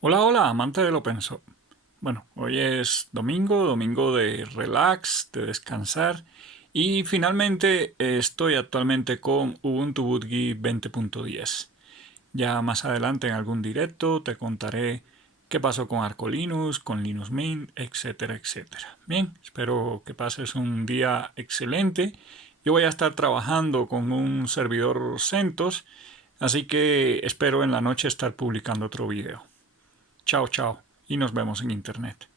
Hola, hola, amante del Open Source. Bueno, hoy es domingo, domingo de relax, de descansar y finalmente estoy actualmente con Ubuntu Bootgui 20.10. Ya más adelante en algún directo te contaré qué pasó con Arco Linux, con Linux Mint, etcétera, etcétera. Bien, espero que pases un día excelente. Yo voy a estar trabajando con un servidor CentOS, así que espero en la noche estar publicando otro video. Chao, chao, y nos vemos en internet.